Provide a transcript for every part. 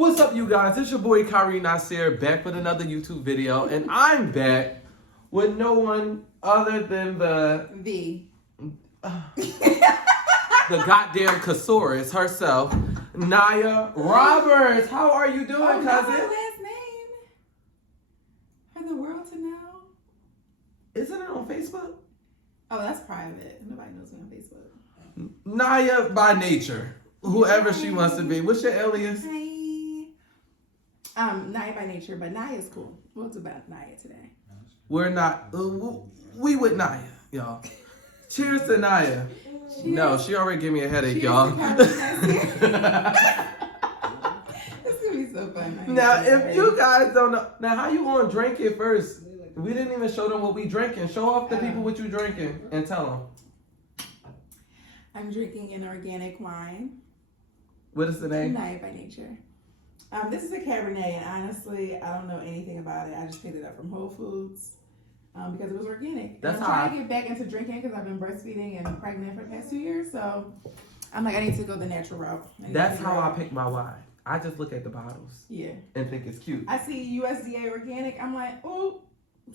What's up, you guys? It's your boy Kyrie Nasir back with another YouTube video, and I'm back with no one other than the goddamn Casaurus herself, Naya Roberts. How are you doing, cousin? That's my last name for the world to know. Isn't it on Facebook? Oh, that's private. Nobody knows me on Facebook. Naya by nature, whoever she wants to be. What's your alias? Hi. Naya by nature, but Naya's cool. We'll do about Naya today. We're not. We with Naya, y'all. Cheers to Naya. Cheers. No, she already gave me a headache, Cheers y'all. This is gonna be so fun. Now, if you guys don't know, now how you gonna drink it first? We didn't even show them what we drinking. Show off the people what you drinking and tell them. I'm drinking an organic wine. What is the name? Naya by nature. This is a Cabernet, and honestly, I don't know anything about it. I just picked it up from Whole Foods because it was organic. That's and I'm trying to get back into drinking because I've been breastfeeding and pregnant for the past 2 years. So I'm like, I need to go the natural route. That's how I pick my wine. I just look at the bottles. Yeah. And think it's cute. I see USDA organic. I'm like, oh,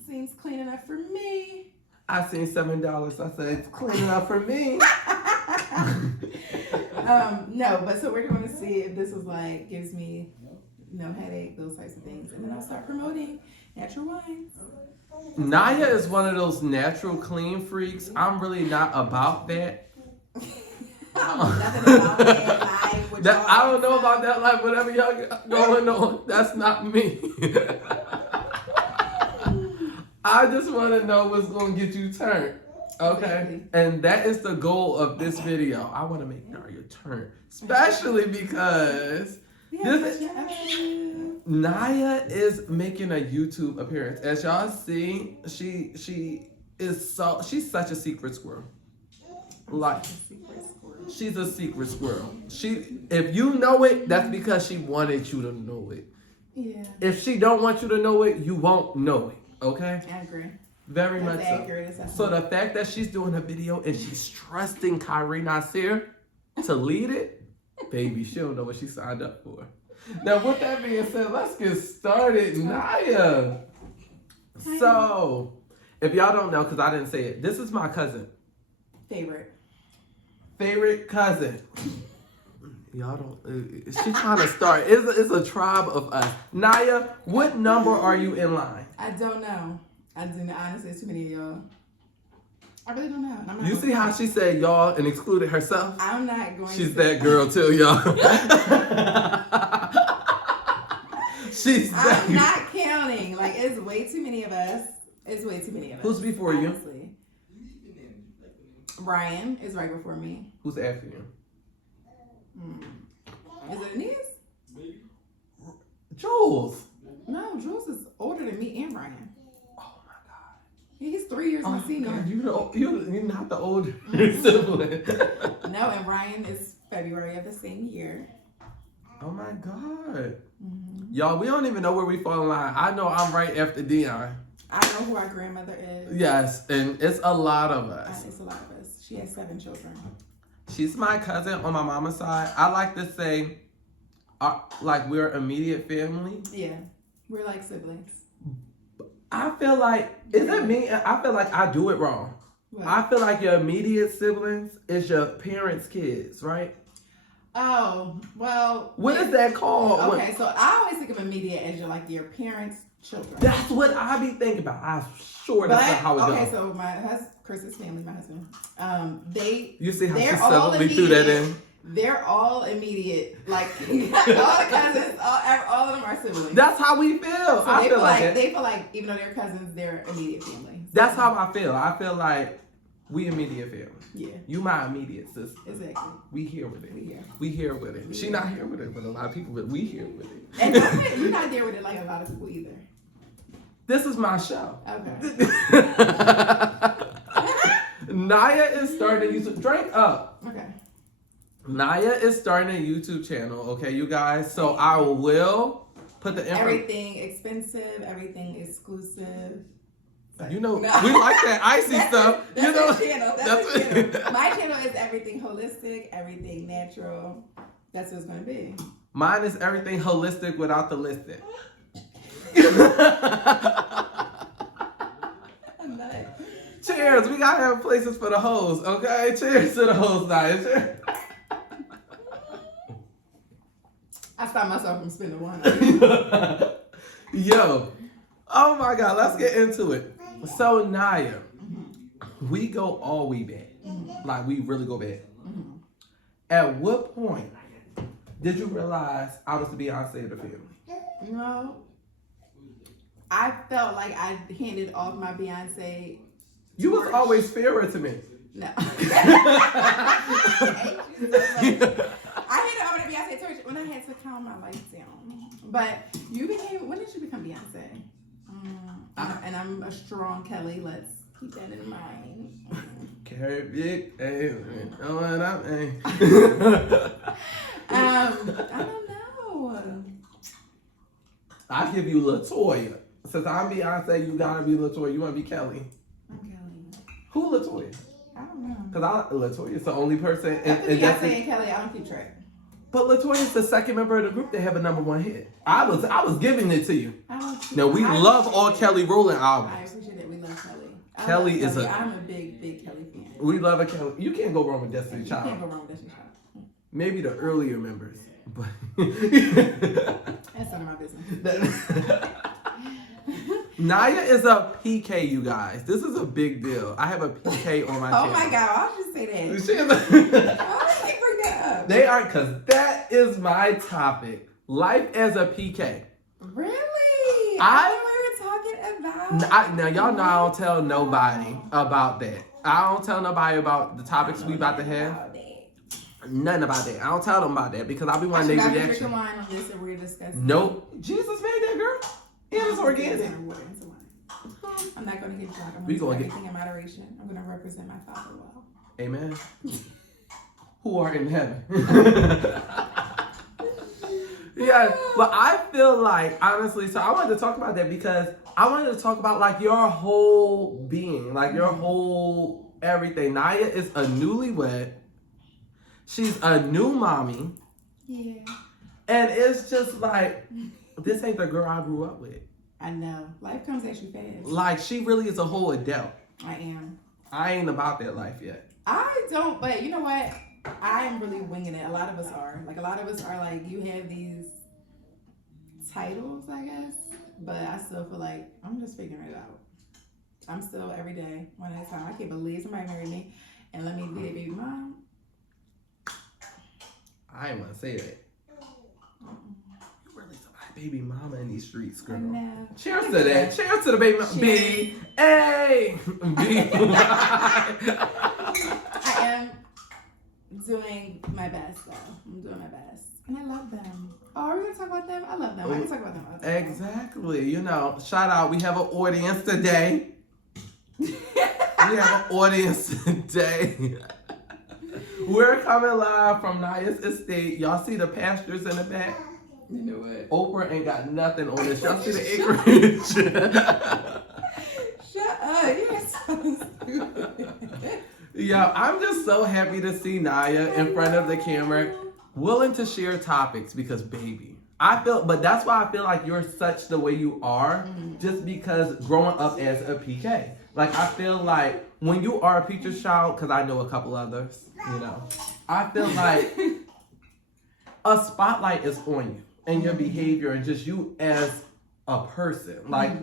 seems clean enough for me. I seen $7. I said it's clean enough for me. No, but so we're going to see if this is like gives me no headache, those types of things, and then I'll start promoting natural wines. Naya is one of those natural clean freaks. I'm really not about that. Nothing about that life. I don't know about that life. Whatever y'all got going on, that's not me. I just want to know what's going to get you turned. Okay? And that is the goal of this video. I want to make Naya turn. Especially because Naya is making a YouTube appearance. As y'all see, she's such a secret squirrel. Like, she's a secret squirrel. If you know it, that's because she wanted you to know it. Yeah. If she don't want you to know it, you won't know it. Okay? I agree. Very That's much accurate. so. So the fact that she's doing a video and she's trusting Kyrie Nasir to lead it, baby, she don't know what she signed up for. Now, with that being said, let's get started. Naya. So, if y'all don't know, because I didn't say it, this is my cousin. Favorite cousin. Y'all don't. She's trying to start. It's a tribe of us. Naya, what number are you in line? I don't know. I do not. Honestly, it's too many of y'all. I really don't know. I'm not You see how she said y'all and excluded herself? I'm not going She's to. that girl too, y'all. I'm not counting. Like, it's way too many of us. It's way too many of us. Who's before honestly. You? Brian is right before me. Who's after you? Is it Aeneas? Jules. No, Jules is older than me and Brian. Oh my God. He's 3 years my senior. God, you're not the older sibling. No, and Ryan is February of the same year. Oh my God. Y'all, we don't even know where we fall in line. I know I'm right after Dion. I know who our grandmother is. Yes, and it's a lot of us. It's a lot of us. She has 7 children. She's my cousin on my mama's side. I like to say, like, we're immediate family. Yeah, we're like siblings. I feel like, is it me? I feel like I do it wrong. What? I feel like your immediate siblings is your parents' kids, right? Oh, well. What is that called? Okay, so I always think of immediate as your parents' children. That's what I be thinking about. I'm sure that's not how it goes. Okay, so my Chris's family, my husband, you see how she they're all subtly threw that in? They're all immediate. Like, all the cousins, all of them are siblings. That's how we feel. So I feel like they feel like even though they're cousins, they're immediate family. So. That's how I feel. I feel like we immediate family. Yeah. You my immediate sister. Exactly. We here with it. We here with it. She not here with it, but a lot of people, but we here with it. And you're not there with it like a lot of people either. This is my show. Okay. Naya is starting a YouTube. Drink up. Okay. Naya is starting a YouTube channel. Okay, you guys. So I will put the everything expensive, everything exclusive. You know, no. We like that icy stuff. That's you know, the channel. That's the channel. My channel is everything holistic, everything natural. That's what it's going to be. Mine is everything holistic without the listed. Cheers. We gotta have places for the hoes, okay? Cheers to the hoes, Naya. I stopped myself from spending one. Yo. Oh my God. Let's get into it. So, Naya, we go all way back. Like, we really go back. At what point did you realize I was the Beyonce of the family? No. I felt like I handed off my Beyonce. You was always fairer to me. No. I handed off my Beyonce torch when I had to calm my life down. But you became, when did you become Beyonce? And I'm a strong Kelly. Let's keep that in mind. Carry big, hey, know what I mean? I don't know. I give you LaToya. Since I'm Beyonce, you gotta be LaToya. You wanna be Kelly? I'm Kelly. Who LaToya? I don't know. Because LaToya is the only person. After Beyonce and Kelly, I don't keep track. But LaToya is the second member of the group that have a #1 hit. I was giving it to you. Now we love all Kelly Rowland albums. I appreciate it. We love Kelly. Kelly is a. I'm a big Kelly fan. We love a Kelly. You can't go wrong with Destiny You Child. can't go wrong with Destiny Child. Maybe the earlier members, but That's none of my business. Naya is a PK, you guys. This is a big deal. I have a PK on my channel. Oh my God! Why would you say that? She is Why would you bring that up? They are, because that is my topic. Life as a PK. Really? I thought we were talking about. Now, y'all know I don't tell nobody about that. I don't tell nobody about the topics we about to have. Nothing about that. I don't tell them about that because I'll be wanting their reaction. Wine on this and we're discussing. Nope. Jesus made that, girl. And it's organic. I'm not going to get drunk. I'm We going to gonna do get- everything in moderation. I'm going to represent my father well. Amen. Who are in heaven. Yeah, but I feel like, honestly, so I wanted to talk about that because I wanted to talk about like your whole being, like your whole everything. Naya is a newlywed. She's a new mommy. Yeah. And it's just like, this ain't the girl I grew up with. I know. Life comes at you fast. Like, she really is a whole adult. I am. I ain't about that life yet. I don't, but you know what? I am really winging it. A lot of us are. Like, a lot of us are like, you have these titles, I guess. But I still feel like I'm just figuring it out. I'm still every day, one at a time. I can't believe somebody married me and let me be a baby mom. I ain't want to say that. You really somebody baby mama in these streets, girl. I know. Cheers to that. Cheers to the baby mama. B. A. B. I am doing my best, though. I'm doing my best. And I love them. Oh, are we going to talk about them? I love them. I can talk about them all the time. Exactly. You know, shout out. We have an audience today. We have an audience today. We're coming live from Naya's estate. Y'all see the pastures in the back? You know what? Oprah ain't got nothing on this. Y'all see the acreage? Shut up. You're so stupid. Yeah, I'm just so happy to see Naya in front of the camera, willing to share topics because, baby, but that's why I feel like you're such the way you are, just because growing up as a PK. Like, I feel like when you are a preacher's child, because I know a couple others, you know, I feel like a spotlight is on you and your behavior and just you as a person. Like,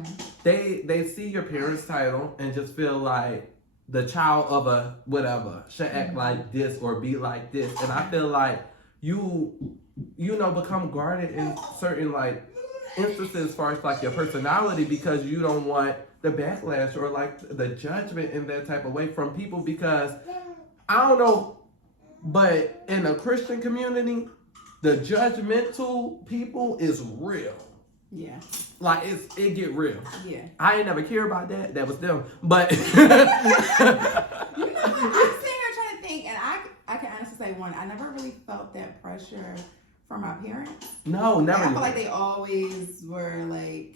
they see your parents' title and just feel like the child of a whatever should act like this or be like this. And I feel like you know, become guarded in certain, like, instances as far as, like, your personality because you don't want the backlash or, like, the judgment in that type of way from people because, I don't know, but in a Christian community, the judgmental people is real. Yeah. Like, it get real. Yeah. I ain't never care about that. That was them. But You know what? I'm sitting here trying to think, and I can honestly say I never really felt that pressure from my parents. no, never. Like, I feel like they always were like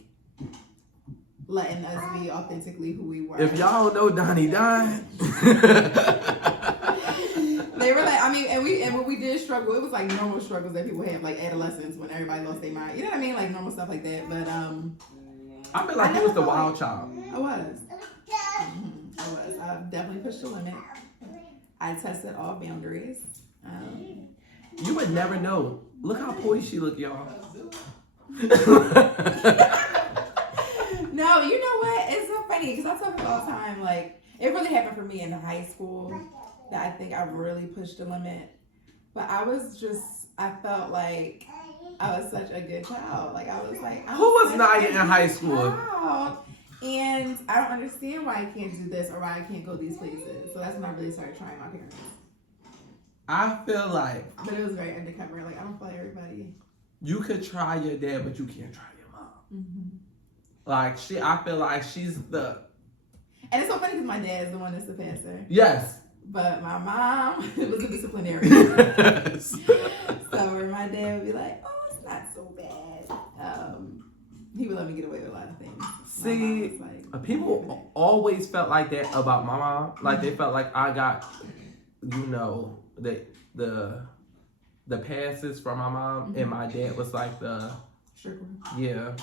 letting us be authentically who we were. If y'all don't know Donnie Don, They were like, I mean, and when we did struggle, it was like normal struggles that people have, like adolescence when everybody lost their mind. You know what I mean? Like normal stuff like that. But I feel like you was the wild child. I was. I was. I definitely pushed the limit. I tested all boundaries. You would never know. Look how poised she look, y'all. No, you know what? It's so funny because I tell people all the time, like, it really happened for me in high school that I think I really pushed the limit. But I felt like I was such a good child. Like, I was like, who was Naya in high school? Child. And I don't understand why I can't do this or why I can't go these places. So that's when I really started trying my parents. I feel like. But it was very undercover. Like, I don't feel like everybody. You could try your dad, but you can't try your mom. Mm-hmm. Like, I feel like she's the. And it's so funny because my dad is the one that's the pastor. Yes. But my mom was a disciplinarian. Yes. So where my dad would be like, oh, it's not so bad. He would let me get away with a lot of things. See, like, people always felt like that about my mom. Like, they felt like I got, you know, the passes from my mom, and my dad was like the. Yeah.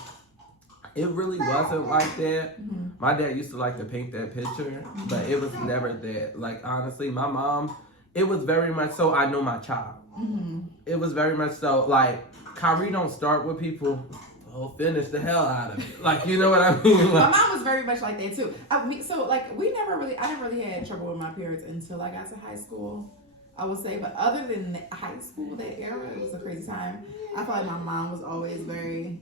It really wasn't like that. Mm-hmm. My dad used to like to paint that picture, but it was never that. Like, honestly, my mom, it was very much so I know my child. Mm-hmm. It was very much so, like, Kyrie don't start with people, finish the hell out of it. Like, you know what I mean? Like, my mom was very much like that, too. I never really had trouble with my parents until I got to high school, I would say. But other than high school, that era, it was a crazy time. I felt like my mom was always very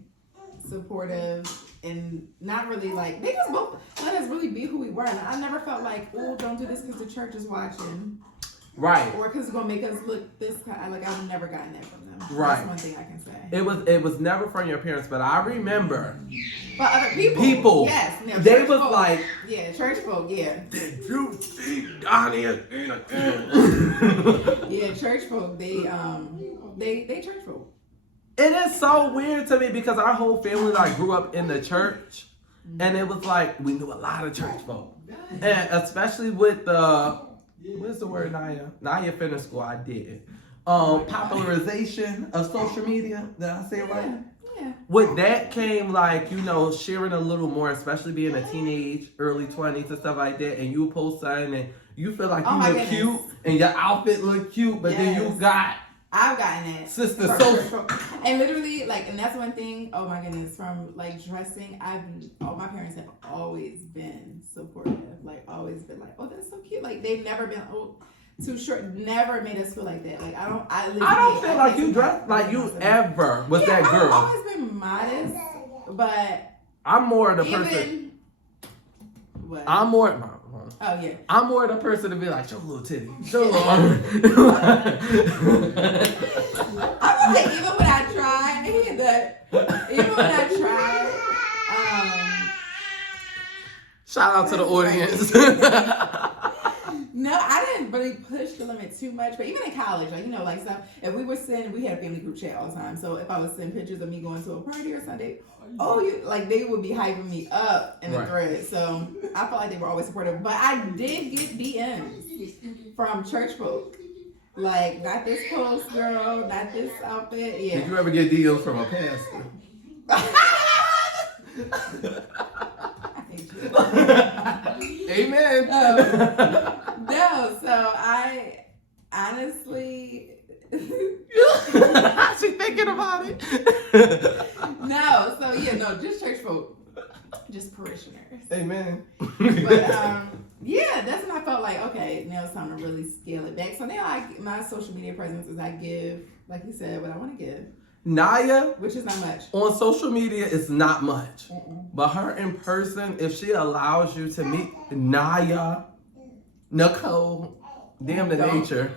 supportive and not really like, they just both let us really be who we were. And I never felt like, oh, don't do this because the church is watching. Right. Or because it's going to make us look this kind. Like, I've never gotten that from them. Right. That's one thing I can say. It was never from your parents, but I remember. But other people. Yes. You know, they was folk, like. Yeah, church folk, yeah. Did you see Donnie? Yeah, church folk, they church folk. It is so weird to me because our whole family like grew up in the church, and it was like we knew a lot of church folk, and especially with the what's the word Naya finished school. I did popularization of social media. Did I say it right? Yeah. With that came like, you know, sharing a little more, especially being a teenage, early 20s and stuff like that, and you post something and you feel like you look cute and your outfit look cute, but then you got. I've gotten that. Sister so and literally, like, and that's one thing, oh my goodness, from like dressing, my parents have always been supportive. Like, always been like, oh, that's so cute. Like, they've never been, too short, never made us feel like that. Like, I don't feel like you dress like you ever was that girl. I've always been modest, but I'm more the person. What? I'm more. Oh yeah. I'm more the person to be like, show a little titty, show a little arm. I feel like even when I tried, shout out to the audience. No, I didn't really push the limit too much, but even in college, like, you know, like stuff, if we were sending, we had a family group chat all the time, so if I would send pictures of me going to a party or something, they would be hyping me up in the thread, so I felt like they were always supportive, but I did get DMs from church folk, like, not this post, girl, not this outfit, yeah. Did you ever get DMs from a pastor? Amen. No, so I honestly. She's thinking about it. No, so yeah, no, just church folk, just parishioners. Amen. But yeah, that's when I felt like, okay, now it's time to really scale it back. So now my social media presence is I give, like you said, what I want to give. Naya, which is not much on social media, is not much. But her in person, if she allows you to meet Naya, Nicole, damn the nature.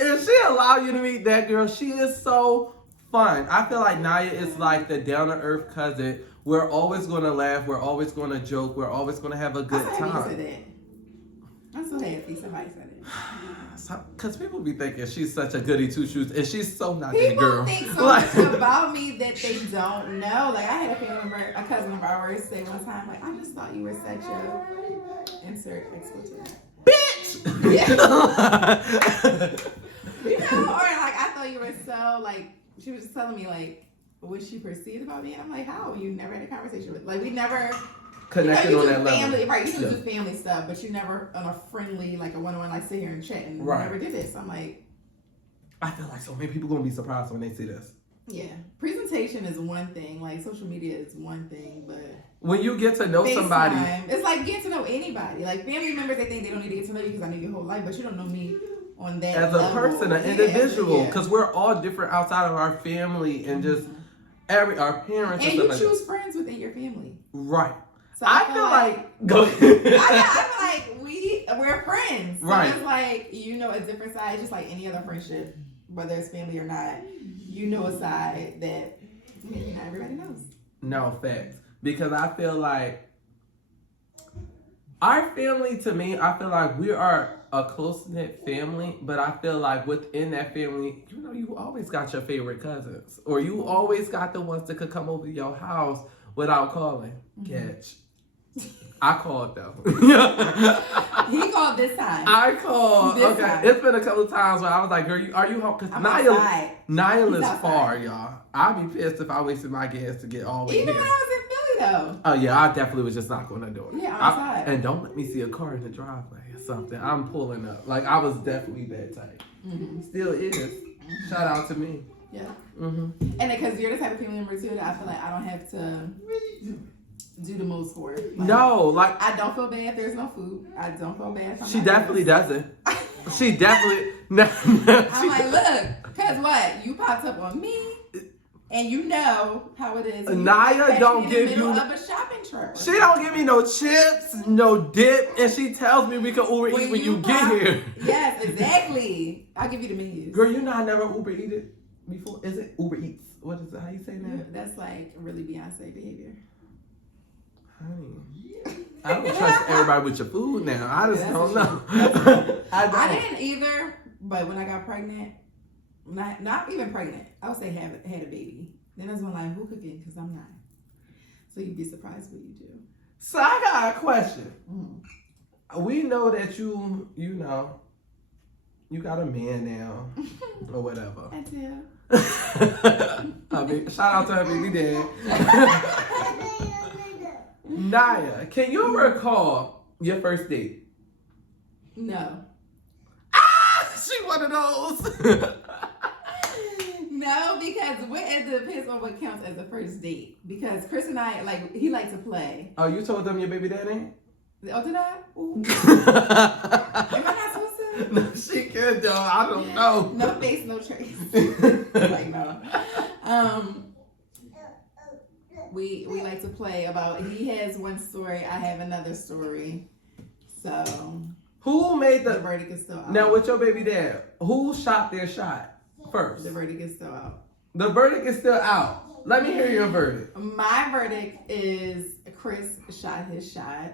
If she allow you to meet that girl, she is so fun. I feel like Naya is like the down to earth cousin. We're always gonna laugh. We're always gonna joke. We're always gonna have a good time. I'm so happy somebody said it. Because people be thinking she's such a goody two shoes, and she's so not that girl. People think so much about me that they don't know. Like, I had a family member, a cousin of ours, say one time, like, I just thought you were such a insert expletive. Bitch! bitch. Yeah. You know, or like I thought you were so like she was just telling me like what she perceived about me, and I'm like, how? You never had a conversation with like we never Connected you on do that family, level. right? You do just family stuff, but you never on a friendly like a one-on-one like sit here and chat, and Right. we never did this. So I'm like, I feel like so many people gonna be surprised when they see this. yeah, presentation is one thing, like social media is one thing, but When you get to know somebody, it's like getting to know anybody. Like family members, they think they don't need to get to know you because I know your whole life, but you don't know me on that as a level. person, an individual, because we're all different outside of our family and just our parents and and you stuff choose like friends within your family. that. Right. So I feel like go ahead. I feel like we're friends. So Right. it's like you know a different side, just like any other friendship, whether it's family or not. You know a side that maybe not everybody knows. No, facts. Because I feel like our family, to me, I feel like we are a close-knit family, but I feel like within that family, you know, you always got your favorite cousins, or you always got the ones that could come over to your house without calling. Catch. I called though. He called this time. I called. This Okay, time. it's been a couple of times where I was like, "Girl, are you home?" Because I'm Naya outside. He's is far, y'all. I'd be pissed if I wasted my gas to get all the way Even here. when I was in Philly though. Oh yeah, I definitely was just not going to do it. Yeah, outside. And don't let me see a car in the driveway or something. I'm pulling up. Like I was definitely that type. Mm-hmm. Still is. Shout out to me. Yeah. Mm-hmm. And because you're the type of family member too that I feel like I don't have to do the most for it. Like, No, like I don't feel bad if there's no food. I don't feel bad if I'm she not definitely nervous. doesn't. She definitely. I'm like, look, cause what? You popped up on me, and you know how it is. when you Naya catch don't me in give the middle you- of a shopping trip. She don't give me no chips, no dip, and she tells me we can Uber eat when you get here. Yes, exactly. I'll give you the menus. Girl, you know I never Uber eat it before. Is it Uber Eats? What is it? How you say that? That's like really Beyonce behavior. Honey, I don't trust everybody with your food now. I just That's don't the know. truth. I don't. I didn't either, but when I got pregnant, not even pregnant, I would say had a baby. Then that's when like, who cooking? Because I'm not. So you'd be surprised what you do. So I got a question. Mm. We know that you know, you got a man now or whatever. I do. I mean, shout out to her baby dad. Naya, can you recall your first date? No. She one of those. No, because it depends on what counts as a first date. Because Chris and I, like, he liked to play. Oh, you told them your baby daddy? Oh, did I? Ooh. Am I not supposed to? No, she could though. I don't know. No face, no trace. Like, no. We like to play about, he has one story, I have another story. So, Who made the the verdict is still out. now with your baby dad? Who shot their shot first? The verdict is still out. The verdict is still out. Let me hear your verdict. My verdict is Chris shot his shot.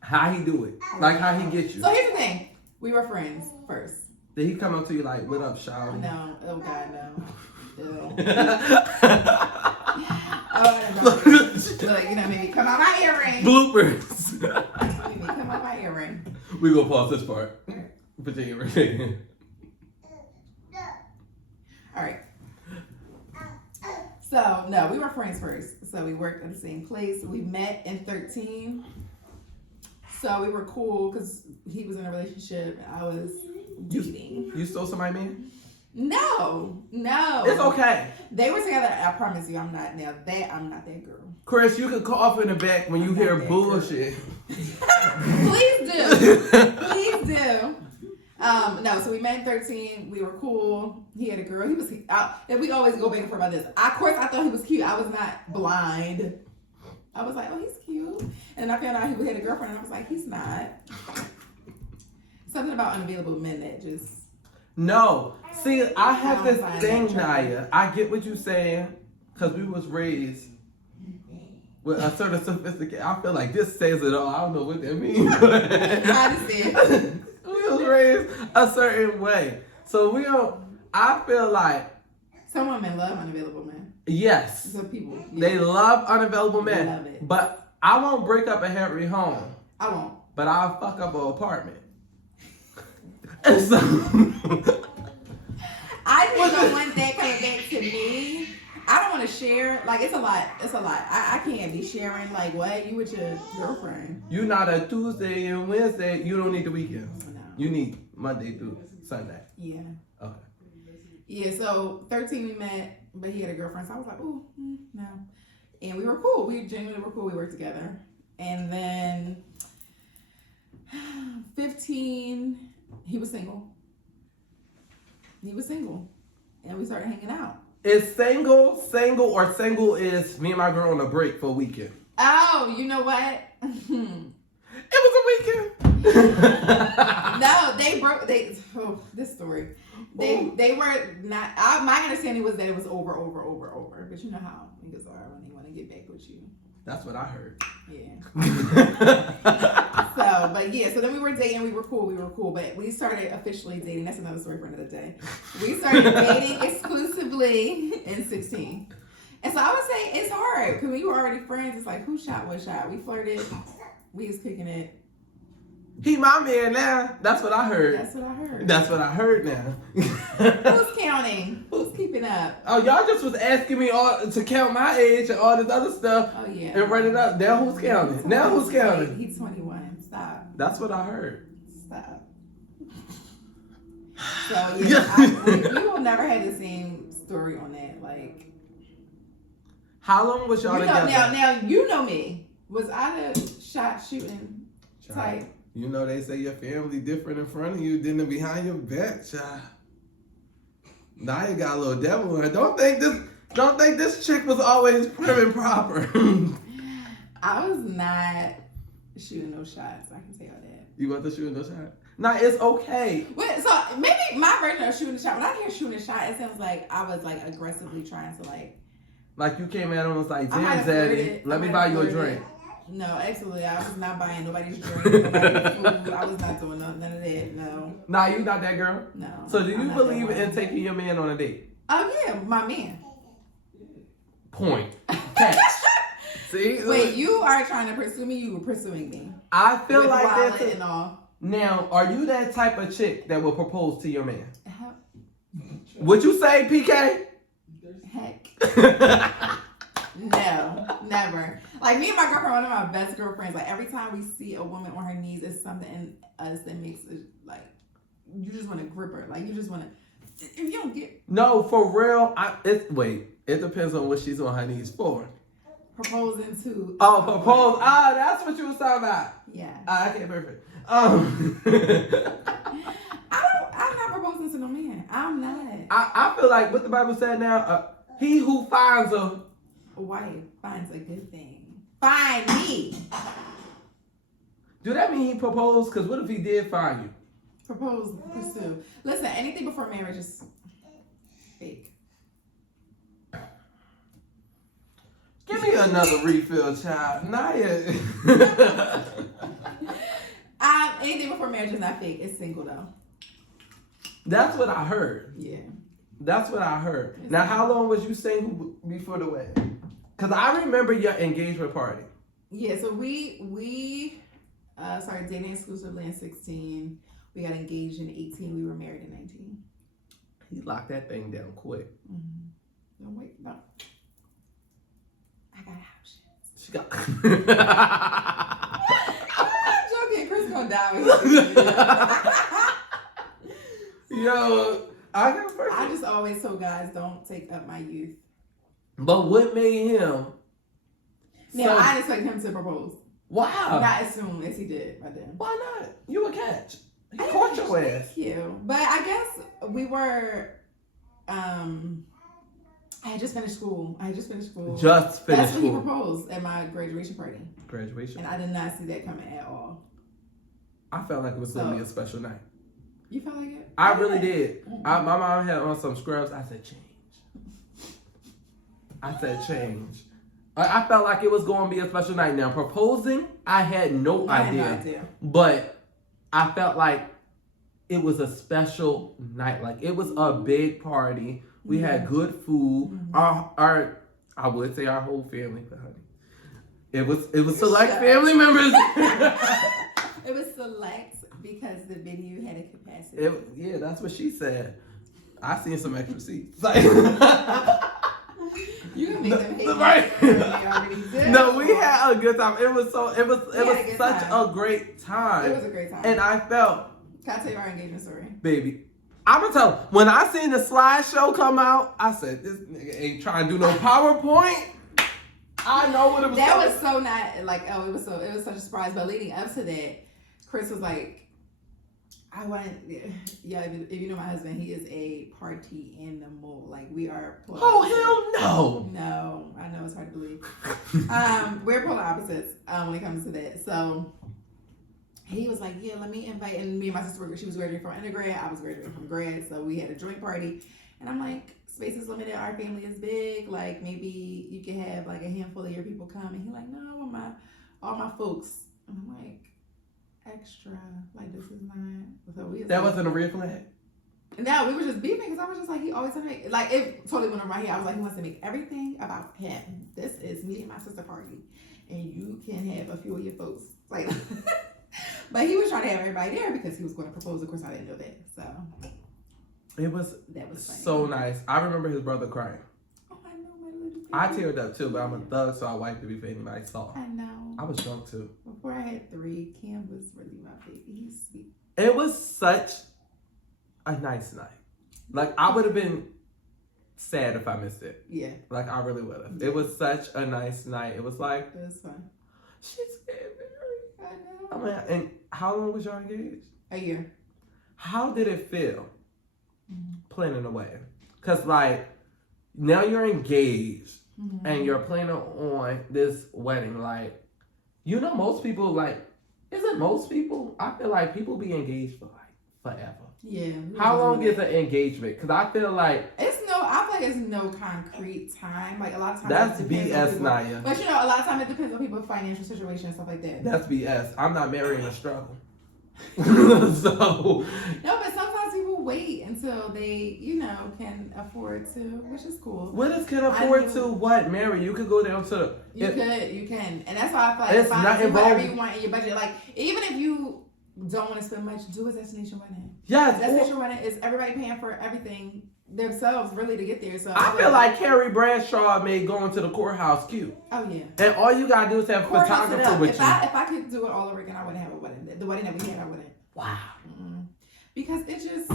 How he do it? Like how he get you? So here's the thing. We were friends first. Did he come up to you like, "What up, shawty?" No. Oh, God, no. Ew. Bloopers. Look, you know, maybe come out my earring. Maybe come out my earring. We gonna pause this part. Put your earring. All right. So, no, we were friends first. So we worked at the same place. We met in 13. So we were cool because he was in a relationship and I was dating. You stole somebody's man? No. It's okay. They were together. I promise you, I'm not that girl. Chris, you can cough in the back when you I'm hear not that bullshit. Please do. Please do. No, so we met in 13. We were cool. He had a girl. He was, and we always go back and forth about this. Of course, I thought he was cute. I was not blind. I was like, oh, he's cute. And I found out he had a girlfriend, and I was like, he's not. Something about unavailable men that just... No. See, I have I don't this find thing, that Naya. I get what you're saying, because we was raised with a certain sophistication. I feel like this says it all. I don't know what that means. I understand. We was raised a certain way. So we don't, I feel like, Some women love unavailable men. yes, Some people. they love unavailable They men. love it. But I won't break up a Henry home. I won't. But I'll fuck up an apartment. And so, I just don't want that coming back to me. I don't want to share. Like, it's a lot. It's a lot. I can't be sharing, like, what? You with your girlfriend. you not a Tuesday and Wednesday. You don't need the weekends. No. You need Monday through Sunday. Yeah. Okay. Yeah, so 13 we met, but he had a girlfriend. So I was like, ooh, no. And we were cool. We genuinely were cool. We worked together. And then 15, he was single. He was single. And we started hanging out. Is single, or single is me and my girl on a break for a weekend? Oh, you know what? It was a weekend. No, they broke. This story. They were not. My understanding was that it was over. But you know how niggas are when they want to get back with you. That's what I heard. Yeah. So then we were dating. We were cool. But we started officially dating. That's another story for another day. We started dating exclusively in 16. And so I would say it's hard because when you were already friends, it's like who shot what shot. We flirted. We was kicking it. He my man now. That's what I heard. That's what I heard. That's what I heard now. Who's counting? Who's keeping up? Oh, y'all just was asking me all to count my age and all this other stuff. Oh yeah. And run it up. Now who's counting? Now who's counting? He's 21. Stop. That's what I heard. Stop. So yeah, we will never have the same story on that. Like, how long was y'all together? Now you know me. Was I the shot shooting type? You know they say your family different in front of you than behind your back, child. Now you got a little devil in her. Don't think this chick was always prim and proper. I was not shooting no shots. I can tell you that. You want to shoot no shot? Nah, it's okay. Wait, so maybe my version of shooting a shot. When I hear shooting a shot, it sounds like I was like aggressively trying to like you came at him and was like, I might have Zaddy, flirted. let me buy you a drink. No, absolutely. I was not buying nobody's drink, nobody's food. I was not doing none of that. No. Nah, you not that girl? No. So do you I'm not believe that in one. taking your man on a date? Oh yeah, my man. Point. Catch. See? Wait, you are trying to pursue me. You were pursuing me. I feel With like wallet that's and all. Now, are you that type of chick that will propose to your man? Would you say, PK? Heck. No, never. Like me and my girlfriend, one of my best girlfriends, like every time we see a woman on her knees, it's something in us that makes it like you just want to grip her. Like you just want to. If you don't get No, for real. It depends on what she's on her knees for. proposing to. Oh, propose. That's what you was talking about. Yeah. Okay, perfect. I'm not proposing to no man. I'm not. I feel like what the Bible said now, he who finds a wife finds a good thing. Find me. Do that mean he proposed? Because what if he did find you? Propose, pursue. Listen, anything before marriage is fake. Give me another refill, child. Naya. Anything before marriage is not fake. It's single though. That's what I heard. Yeah. That's what I heard. Now, how long was you single before the wedding? Because I remember your engagement party. Yeah, so we started dating exclusively in 16. We got engaged in 18. We were married in 19. He locked that thing down quick. Mm-hmm. No, wait, no. I got options. She got... I'm joking. Chris gonna die with Yo, I just always told guys, don't take up my youth. But what made him? Now, I didn't expect him to propose. Wow. Not as soon as he did by then. Why not? You a catch. He caught your ass. Thank you. But I guess we were, I had just finished school. That's when he proposed at my graduation party. Graduation. And I did not see that coming at all. I felt like it was going to be a special night. You felt like it? I really did. My mom had on some scrubs. I said, change. I felt like it was going to be a special night. Now, proposing, I had no idea. But I felt like it was a special night. Like, it was a big party. We had good food. Our I would say our whole family, but honey, it was select family members. It was select Because the venue had a capacity. Yeah, that's what she said. I seen some extra seats. Like, you can make them hate right. No, we had a good time. It was such a great time. It was a great time. And I felt. Can I tell you our engagement story? Baby, I'm gonna tell you, when I seen the slideshow come out, I said, this nigga ain't trying to do no PowerPoint. I know what it was. That was so not like, it was such a surprise. But leading up to that, Chris was like, if you know my husband, he is a party animal. Like, we are polar hell no. No, I know it's hard to believe. We're polar opposites when it comes to that. So he was like, yeah, let me invite, and me and my sister, she was graduating from undergrad, I was graduating from grad, so we had a joint party. And I'm like, space is limited, our family is big, like maybe you can have like a handful of your people come. And he's like, no, all my folks. And I'm like, extra, like this is not. So that wasn't a red flag. No, we were just beefing because I was just like, he always make like it totally went around here. I was like, he wants to make everything about him. This is me and my sister party, and you can have a few of your folks. Like, but he was trying to have everybody there because he was going to propose. Of course, I didn't know that. So that was funny. So nice. I remember his brother crying. Oh, I know, my little baby. I teared up too, but I'm a thug, so I wiped it before anybody saw. I know. I was drunk too. Before I had 3, Cam was really my baby. He's sweet. It was such a nice night. Like, I would have been sad if I missed it. Yeah. Like, I really would have. It was such a nice night. It was like, it was fun. She's getting married. I know. I mean, and how long was y'all engaged? A year. How did it feel planning a wedding? Because, like, now you're engaged and you're planning on this wedding. Like, you know, most people, like, isn't most people? I feel like people be engaged for, like, forever. Yeah. How long is an engagement? Because I feel like I feel like it's no concrete time. Like, a lot of times that's BS, Naya. But you know, a lot of times it depends on people's financial situation and stuff like that. That's BS. I'm not marrying a struggle. So no, but sometimes people wait until they, you know, can afford to, which is cool. What is can afford to what? Marry? You could go down to the. You can, and that's why I feel like it's not do involved. whatever you want in your budget. Like, even if you don't want to spend much, do a destination wedding. Yes, destination wedding is everybody paying for everything themselves, really, to get there. So I feel like Carrie Bradshaw made going to the courthouse cute. Oh yeah. And all you gotta do is have a photographer with you. If I could do it all over again, I wouldn't have a wedding. The wedding that we had, I wouldn't. Wow. Because it just.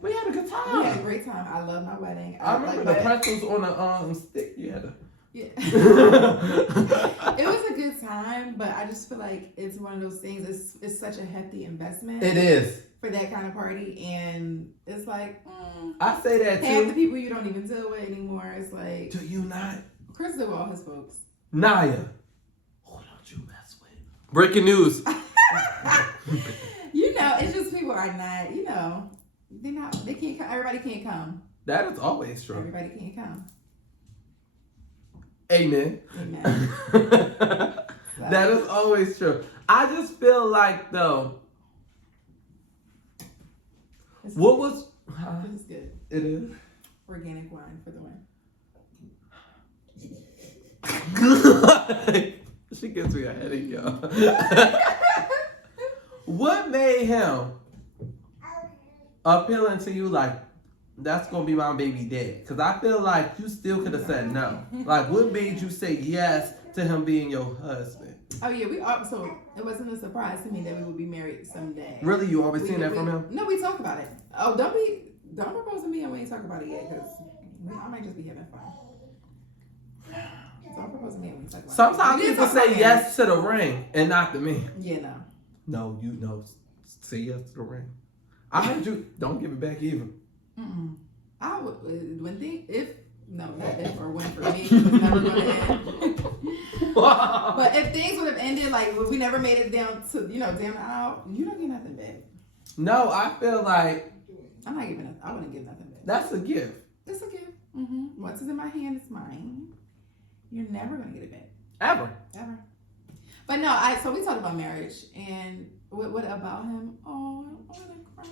We had a good time. We had a great time. I love my wedding. I remember the pretzels on the stick. You had to. Yeah. It was a good time, but I just feel like it's one of those things. It's such a hefty investment. It is. For that kind of party, and it's like I say that too. Half the people you don't even deal with anymore. It's like, do you not? Chris did with all his folks. Naya, who don't you mess with? Breaking news. You know, it's just people are not. You know, they can't come. Everybody can't come. That is always true. Everybody can't come. Amen. Amen. That is always true. I just feel like though. This is good. It is. Organic wine for the win. She gives me a headache, y'all. What made him appealing to you like, that's going to be my baby dad? Because I feel like you still could have said no. Like, what made you say yes to him being your husband? Oh, yeah. So it wasn't a surprise to me that we would be married someday. Really? You always seen that from him? No, we talk about it. Oh, don't propose to me and we ain't talk about it yet, because I might just be having fun. Don't propose to me and we ain't talk about it. Sometimes people say yes to the ring and not to me. Yeah, no. No, you know, say yes to the ring. I heard you, don't give it back either. I would, not if or when for me, it was never going to end. But if things would have ended, like, if we never made it down to, down the aisle, you don't get nothing back. No, I feel like I wouldn't give nothing back. That's a gift. It's a gift. Once it's in my hand, it's mine. You're never going to get it back. Ever. But no, so we talked about marriage, and what about him? Oh, I want to cry.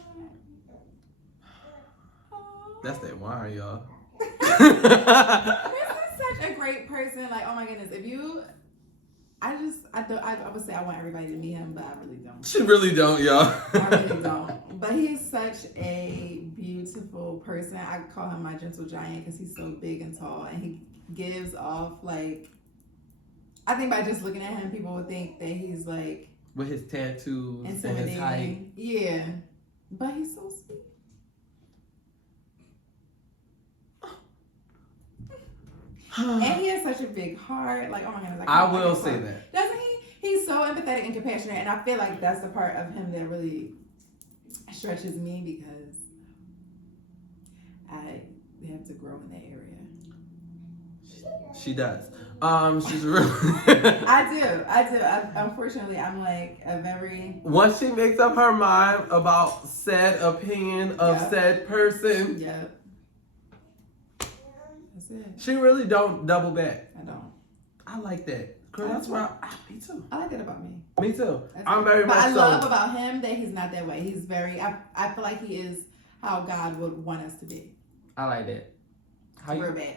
Oh. That's that wine, y'all. This is such a great person. Like, oh my goodness, I I would say I want everybody to meet him, but I really don't. She really don't, y'all. I really don't. But he's such a beautiful person. I call him my gentle giant because he's so big and tall, and he gives off like. I think by just looking at him, people would think that he's like with his tattoos and his height. Yeah, but he's so sweet. And he has such a big heart. Like, oh my goodness. I will say that. Doesn't he? He's so empathetic and compassionate. And I feel like that's the part of him that really stretches me because I have to grow in that area. She does. She's really. I do. Unfortunately, I'm like a very. Once she makes up her mind about said opinion of said person. Yep. It. She really don't double back. I don't. I like that. Girl, that's why. Me too. I like that about me. Me too. That's I'm very much so. But I love about him that he's not that way. He's very. I feel like he is how God would want us to be. I like that. How Real bad.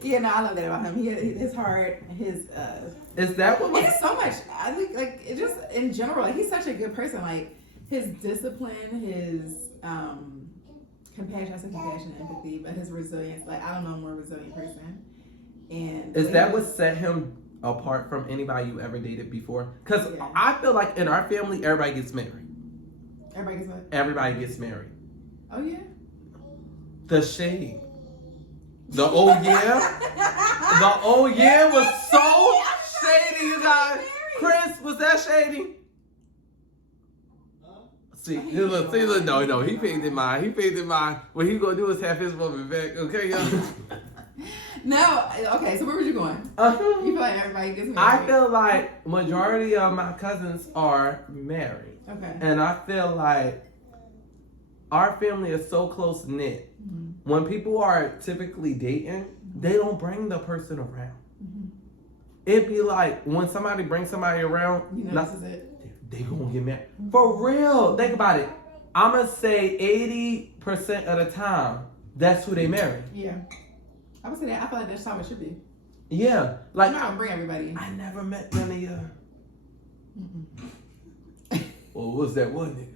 Yeah, no, I love that about him. His heart, his. Is that what? It's so much. I think like it just in general. Like he's such a good person. Like his discipline, his compassion, I say compassion and empathy, but his resilience, like I don't know a more resilient person. And is that what set him apart from anybody you ever dated before? Because I feel like in our family, everybody gets married. Everybody gets what? Everybody gets married. Oh yeah. The shade. The old year. The old year was so shady, you guys. Chris, was that shady? See, look, no, he paid in mind. What he gonna do is have his woman back, okay, y'all? No, okay, so where were you going? You feel like everybody gets married? I feel like majority of my cousins are married. Okay. And I feel like our family is so close-knit. Mm-hmm. When people are typically dating, they don't bring the person around. Mm-hmm. It'd be like, when somebody brings somebody around, this is it. They gonna get married. For real. Think about it. I'm gonna say 80% of the time, that's who they marry. Yeah. I would say that. I feel like that's how it should be. Yeah. Like, I'm not gonna bring everybody. I never met none of you. Well, what's that one nigga?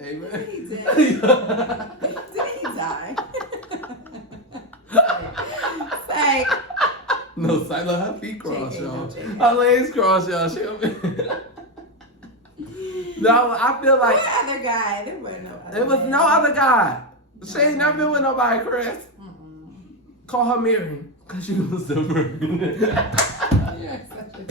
Hey, man. Did he die? Say. No, silent her feet crossed, y'all. Her legs crossed, y'all. No, I feel like. What other guy? There was no other. There was no other guy. She ain't never been with nobody, Chris. Call her Mary, cause she was the virgin. You're such a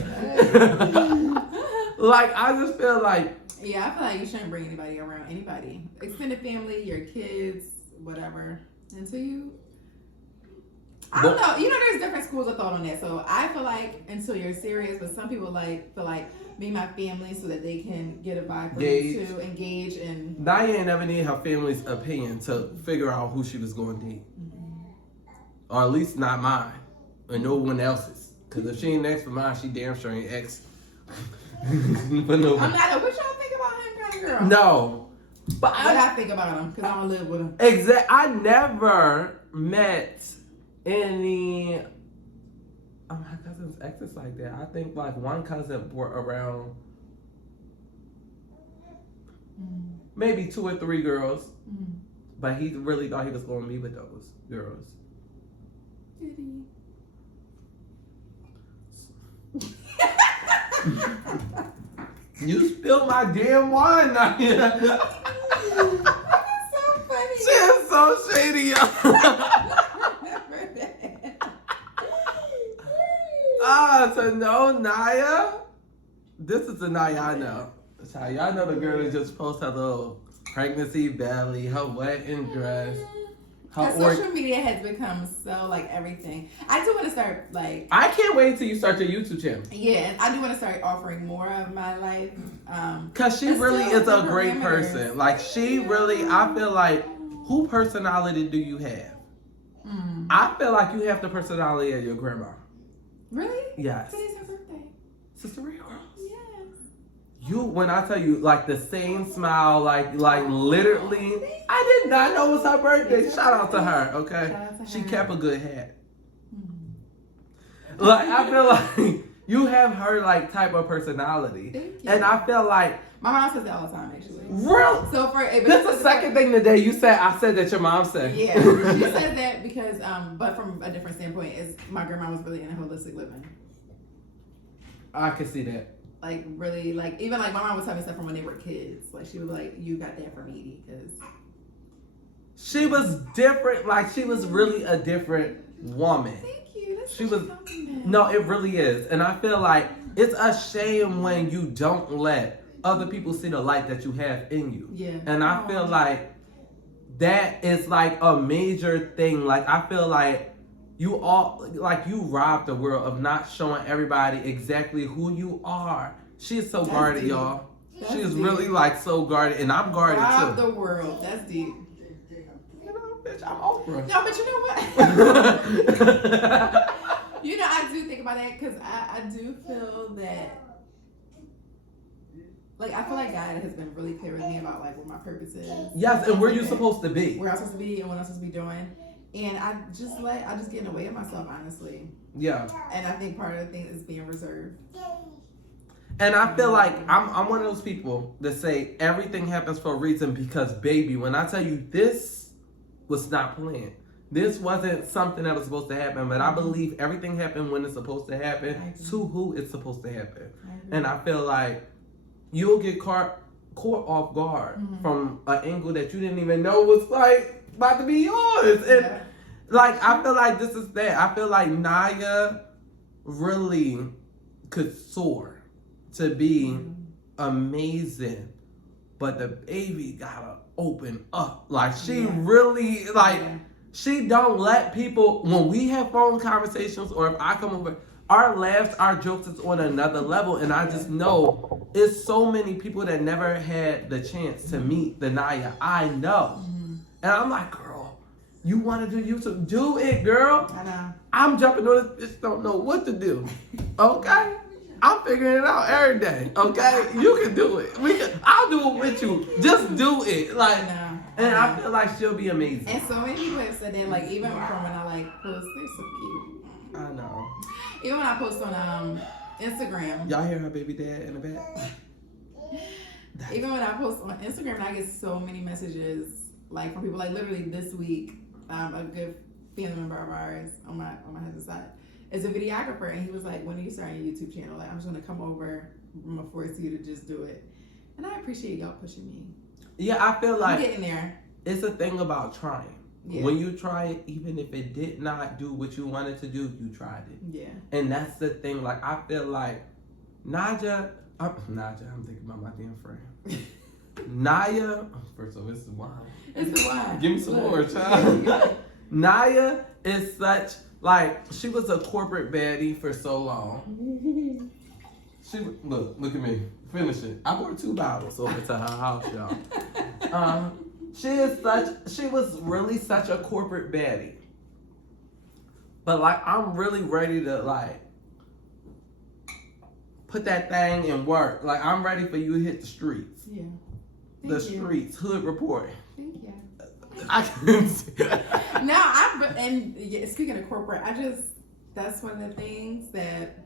Like, I just feel like. Yeah, I feel like you shouldn't bring anybody around anybody. Extended family, your kids, whatever. Until you. I don't know. You know, there's different schools of thought on that. So I feel like until you're serious, but some people feel like meet my family so that they can get a vibe from you to engage and. Diane never needed her family's opinion to figure out who she was going to date, or at least not mine, or no one else's. Because if she ain't next for mine, she damn sure ain't ex. But no. I'm not. What y'all think about him, kind of girl? No, but I think about him because I don't live with him. Exactly. I never met any of my cousins' exes like that. I think like one cousin were around maybe 2 or 3 girls, but he really thought he was going to be with those girls. Did he? You spilled my damn wine, Naya. That's so funny. She is so shady, y'all. So no, Naya. This is the Naya I know. Y'all know the girl that just posts her little pregnancy belly, her wedding dress. Social media has become so like everything. I do want to start like. I can't wait till you start your YouTube channel. Yeah, I do want to start offering more of my life. Cause she really is a great person. Like she really, I feel like, who personality do you have? I feel like you have the personality of your grandma. Really? Yes. Today's her birthday. Sister Ray Girls. Yes. when I tell you, like the same smile, like literally, I did not know it was her birthday. Shout out to her, okay? Shout out to She her. kept a good hat. Like, I feel like you have her like type of personality. Thank you. And I feel like, My mom says that all the time, actually. real. So for That's the second thing today you said. I said that your mom said. Yeah, she said that because, but from a different standpoint, is my grandma was really into holistic living. I can see that. Like really, like even like my mom would tell me stuff from when they were kids. Like she would be like, "You got that from Edie," because She was different. Like, she was really a different woman. thank you. That's She such a was. compliment. No, it really is. And I feel like it's a shame when you don't let other people see the light that you have in you. Yeah. And I feel like that is like a major thing. Like, I feel like you robbed the world of not showing everybody exactly who you are. She is so That's guarded, deep. y'all. That's She is deep. really like so guarded, and I'm guarded Rob too. the world. That's deep. You know, bitch, I'm Oprah. No, but you know what? You know, I do think about that because I do feel that, like, I feel like God has been really clear with me about, like, what my purpose is. Yes, and where you supposed to be. Where I'm supposed to be and what I'm supposed to be doing. And I just get in the way of myself, honestly. Yeah. And I think part of the thing is being reserved. And I feel like I'm one of those people that say everything happens for a reason because, baby, when I tell you this was not planned. This wasn't something that was supposed to happen, but I believe everything happened when it's supposed to happen to who it's supposed to happen. And I feel like you'll get caught off guard from an angle that you didn't even know was like about to be yours. And like, I feel like this is that. I feel like Naya really could soar to be amazing, but the baby gotta open up. Like, she really, like, she don't let people, when we have phone conversations or if I come over, our laughs, our jokes is on another level. And I just know it's so many people that never had the chance to meet the Naya I know. And I'm like, girl, you want to do YouTube? Do it, girl. I know. I'm jumping on this bitch, don't know what to do. Okay? I'm figuring it out every day. Okay? You can do it. I'll do it with you. Just do it. Like, I know. and I feel like she'll be amazing. And so many people have said that, like, even from when I, like, post, they're so cute. I know. Even when I post on Instagram. Y'all hear her baby dad in the back? Even when I post on Instagram, and I get so many messages, like, from people, like, literally this week, a good family member of ours on my husband's side is a videographer, and he was like, when are you starting a YouTube channel? Like, I'm just gonna come over, I'm gonna force you to just do it. And I appreciate y'all pushing me. Yeah, I feel like I'm getting there. it's a thing about trying. Yeah. When you try it, even if it did not do what you wanted to do, you tried it. Yeah. And that's the thing. Like, I feel like Naja, I'm thinking about my damn friend. Naya, first of all, it's the wine. It's the wine. Give me some Look. more, child. Naya is such, like, she was a corporate baddie for so long. Look at me. Finish it. I brought 2 bottles over to her house, y'all. She was really such a corporate baddie. But, like, I'm really ready to, like, put that thing in work. Like, I'm ready for you to hit the streets. Yeah. Streets, hood report. Thank you. I can see Speaking of corporate, that's one of the things that.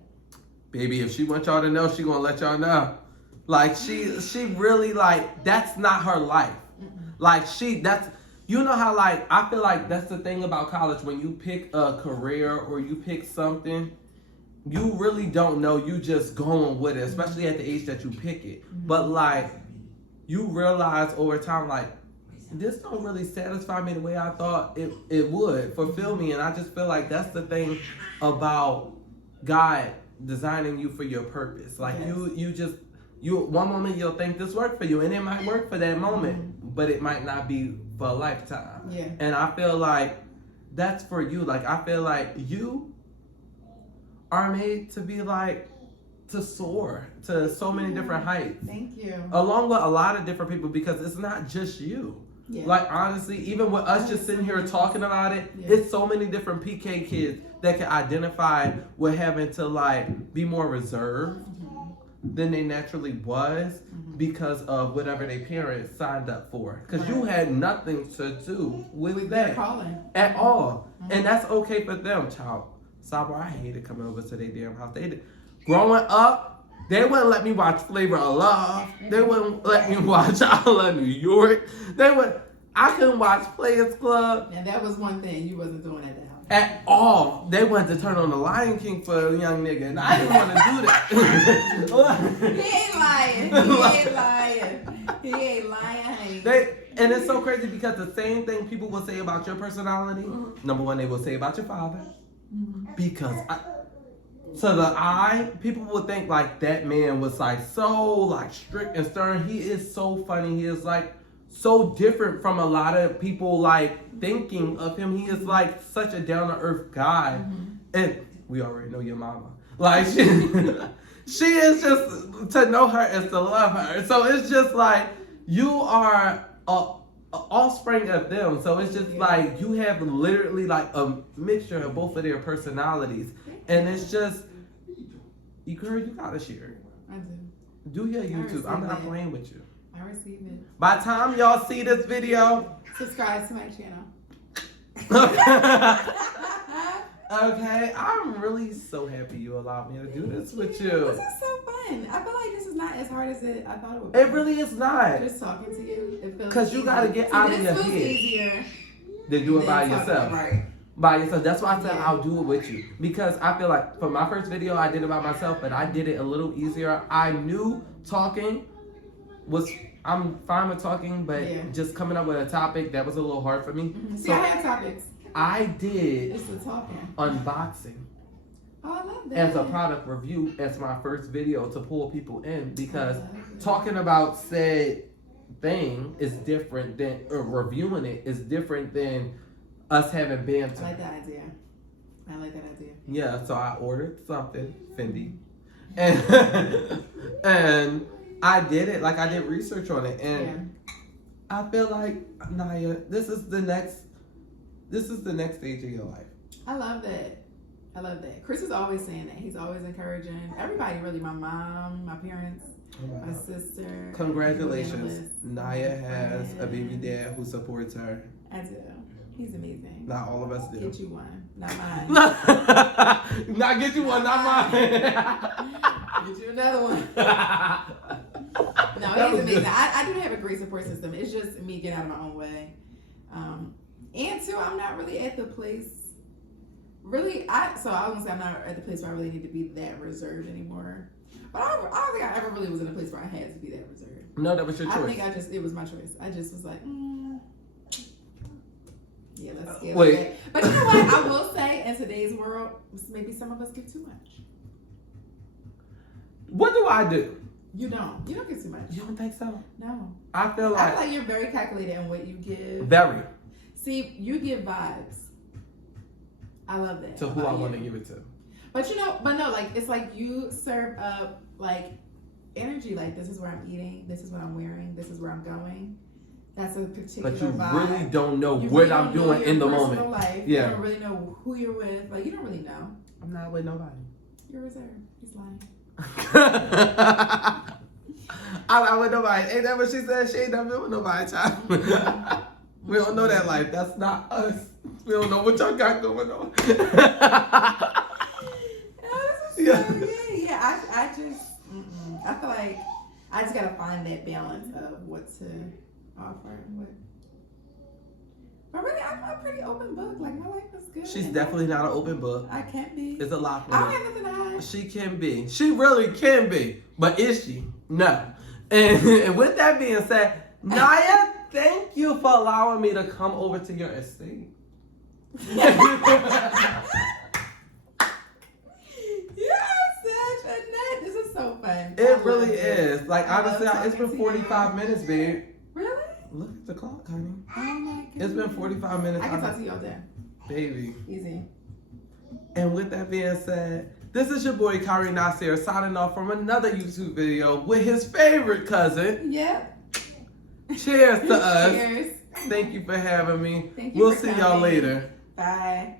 Baby, if she wants y'all to know, she gonna let y'all know. Like, she really, like, that's not her life. Like, you know how, like, I feel like that's the thing about college. When you pick a career or you pick something, you really don't know. You just going with it, especially at the age that you pick it. But, like, you realize over time, like, this don't really satisfy me the way I thought it would fulfill me. And I just feel like that's the thing about God designing you for your purpose. Like, you one moment you'll think this worked for you, and it might work for that moment, but it might not be for a lifetime. Yeah. And I feel like that's for you. Like, I feel like you are made to be, like, to soar to so many different heights. Thank you. Along with a lot of different people, because it's not just you. Yeah. Like, honestly, even with us just sitting here talking about it, it's so many different PK kids that can identify with having to, like, be more reserved. than they naturally was because of whatever their parents signed up for. Because you had nothing to do with that at all. And that's okay for them, child. Sidebar, I hated coming over to their damn house. Growing up, they wouldn't let me watch Flavor of Love. They wouldn't let me watch I Love New York. I couldn't watch Players Club. And that was one thing you wasn't doing at the house. At all. They wanted to turn on the Lion King for a young nigga, and I didn't want to do that. He ain't lying. He ain't lying. He ain't lying, honey. And it's so crazy because the same thing people will say about your personality, number one, they will say about your father. Because to the eye, people would think like that man was like so like strict and stern. He is so funny. He is like so different from a lot of people like thinking of him. He is like such a down to earth guy, and we already know your mama. Like she is just, to know her is to love her. So it's just like you are a offspring of them. So it's just like you have literally like a mixture of both of their personalities, and it's just girl, you gotta share. I do. Do your YouTube. I'm not playing with you. I received it. By the time y'all see this video, subscribe to my channel. Okay, I'm really so happy you allowed me to do this with you. This is so fun. I feel like this is not as hard as I thought it would be. It really is not. Just talking to you, it feels because you gotta get out of your head. This feels easier than do it by yourself. Right. By yourself. That's why I said I'll do it with you. Because I feel like for my first video, I did it by myself, but I did it a little easier. I knew talking I'm fine with talking, but just coming up with a topic, that was a little hard for me. See, I have topics. I did it's the talking. Unboxing. Oh, I love that. As a product review as my first video to pull people in, because talking about said thing is different than, or reviewing it is different than us having banter. I like that idea. I like that idea. Yeah, so I ordered something, Fendi, and I did it, like I did research on it, and I feel like, Naya, this is the next stage of your life. I love that. I love that. Chris is always saying that. He's always encouraging everybody, really. My mom, my parents, my sister. Congratulations. Naya has a baby dad who supports her. I do. He's amazing. Not all of us do. Get you one. Not mine. Not get you one, not mine. Get you another one. No, he's amazing. I do have a great support system. It's just me getting out of my own way. And two, I'm not really at the place. Really, I was gonna say I'm not at the place where I really need to be that reserved anymore. But I don't think I ever really was in a place where I had to be that reserved. No, that was your choice. I think it was my choice. I just was like, yeah, let's get it. But you know what? I will say, in today's world, maybe some of us give too much. What do I do? You don't give too much. You don't think so? No. I feel like you're very calculated in what you give. Very. See, you give vibes. I love that. To who I want to give it to. But no, like it's like you serve up like energy. Like this is where I'm eating. This is what I'm wearing. This is where I'm going. That's a particular vibe. But you vibe. really don't know what I'm doing in the moment. Life. Yeah. You don't really know who you're with. Like you don't really know. I'm not with nobody. You're reserved. He's lying. I'm not with nobody. Ain't that what she said? She ain't never been with nobody, child. We don't know that life. That's not us. We don't know what y'all got going on. I feel like I just gotta find that balance of what to offer and what. But really, I'm a pretty open book. Like my life is good. She's definitely not an open book. I can't be. It's a lot for I me. don't have nothing to hide. She can be. She really can be. But is she? No. And with that being said, Naya, thank you for allowing me to come over to your estate. You're such a nut. This is so fun. It really is. Like, honestly, it's been 45 minutes, babe. Really? Look at the clock, honey. Oh my goodness. It's been 45 minutes. I can talk to you all day. Baby. Easy. And with that being said, this is your boy, Kyrie Nasir, signing off from another YouTube video with his favorite cousin. Yep. Cheers to us. Cheers. Thank you for having me. Thank you. We'll see y'all later. Bye.